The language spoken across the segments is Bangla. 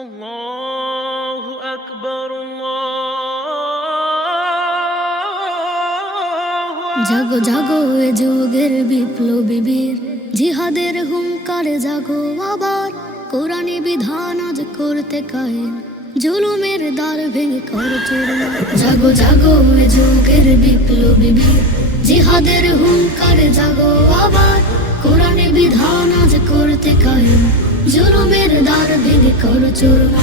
আল্লাহু আকবার, আল্লাহু জাগো আকবার। জাগো এ যুগের বিপ্লবী বীর, জিহাদের হুঙ্কারে জাগো আবার। কোরআনী বিধান আজ করতে কায়েম, জুলুমের দ্বার ভেঙে কর চূর্ণ। জাগো জাগো এ যুগের বিপ্লবী বীর, জিহাদের হুঙ্কারে জাগো আবার। কোরআনী বিধান আজ করতে কায়েম, জুলুমের দ্বার ভেঙে কর চূর্ণ।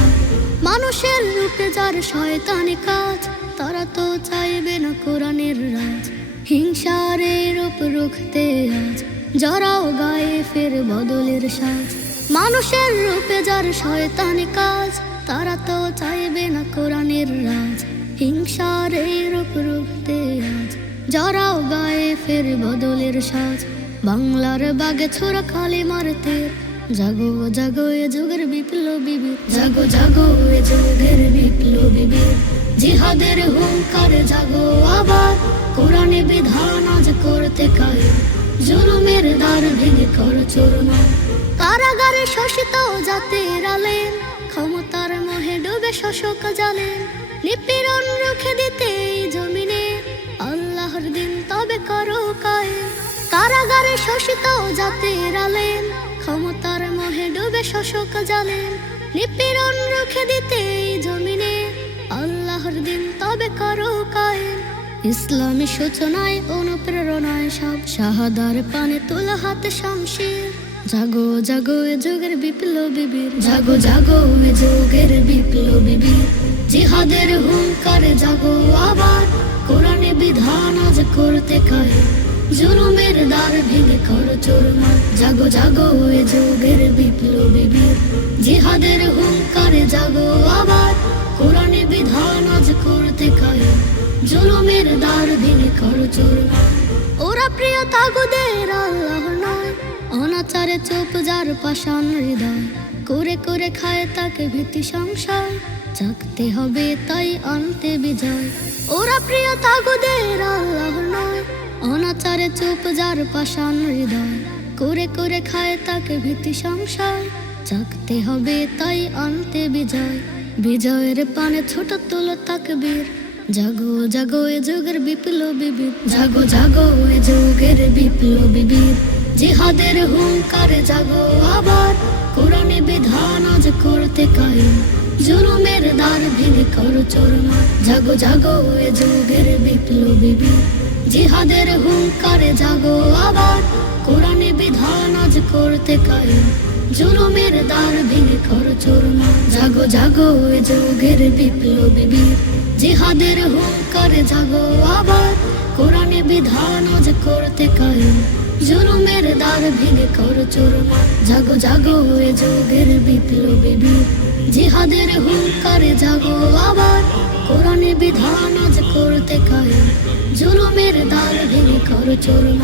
মানুষের রূপে যার শয়তানি কাজ, তারা তো চাইবে না কোরআনের রাজ। হিংসার এই রূপ রুখতে আজ জড়াও গায়ে ফের বদলের সাজ। মানুষের রূপে যার শয়তানি কাজ, তারা তো চাইবে না কোরআনের রাজ। হিংসার এই রূপ রুখতে আজ জড়াও গায়ে ফের বদলের সাজ। বাংলার বাগে ছোড়া কালিমার তীর, জাগো জাগো এ যুগের বিপ্লবী বীর। জাগো জাগো এ যুগের বিপ্লবী বীর, জিহাদের হুঙ্কারে জাগো আবার। কোরআনী বিধান আজ করতে কায়েম, জুলুমের দ্বার ভেঙে কর চূর্ণ। কারাগারে শোষিত জাতির আলেম, ক্ষমতার মোহে ডুবে শোষক জালেম। নিপীড়ন রুখে দিতে এই জমিনে, আল্লাহর দিন তবে করো কায়েম। কারাগারে শোষিত জাতির আলেম, ক্ষমতার মোহে ডুবে শোষক জালেম। নিপীড়ন রুখে দিতে এই জমিনে, আল্লাহর দিন তবে করো কায়েম। ইসলামী সূচনায় অনুপ্রেরণায় সব, শাহাদার পানে তোলা হাতে শামশির। জাগো জাগো এ যুগের বিপ্লবী বীর, জাগো জাগো এ যুগের বিপ্লবী বীর, জিহাদের হুঙ্কারে জাগো আবার। কোরআনী বিধান আজ করতে কায়েম, জুলুমের দ্বার ভেঙে কর চূর্ণ। জাগো জাগো এ যুগের বিপ্লবী বীর, জিহাদের হুঙ্কারে জাগো আবার। কোরআনী বিধান আজ করতে কায়েম, জুলুমের দ্বার ভেঙে কর চূর্ণ। ওরা প্রিয় তাগুদের আল্লাহ নয়, অনাচারে চুপ যার পাষাণ হৃদয়। করে করে খায় তাকে ভীতি সংশয়, জাগতে হবে তাই আনতে বিজয়। ওরা প্রিয় তাগুদের আল্লাহ নয়, অনাচারে চুপ যার পাষাণ হৃদয়। করে করে খায় তাকে ভীতি সংশয়, জাগতে হবে তাই আনতে বিজয়। বিজয়ের পানে ছোট তোলো তাকবীর, জাগো জাগো এ যুগের বিপ্লবী বীর। জাগো জাগো এ যুগের বিপ্লবী বীর, জিহাদের হুঙ্কারে জাগো আবার। কোরআনী বিধান আজ করতে কায়েম, জুলুমের দ্বার ভেঙে কর চূর্ণ। জাগো জাগো এ যুগের বিপ্লবী বীর, জিহাদের হুঙ্কারে জাগো আবার। কোরআনী বিধান আজ করতে কায়েম, জুলুমের দ্বার ভেঙে কর চূর্ণ। জাগো জাগো এ যুগের বিপ্লবী বীর, জিহাদের হুঙ্কারে জাগো আবার। কোরআনী বিধান আজ করতে কায়েম, জুলুমের দ্বার ভেঙে কর চূর্ণ। জাগো জাগো এ যুগের বিপ্লবী বীর, জিহাদের হুঙ্কারে জাগো আবার। কোরআনী বিধান আজ করতে কায়েম, জুলুমের দ্বার ভেঙে কর চূর্ণ।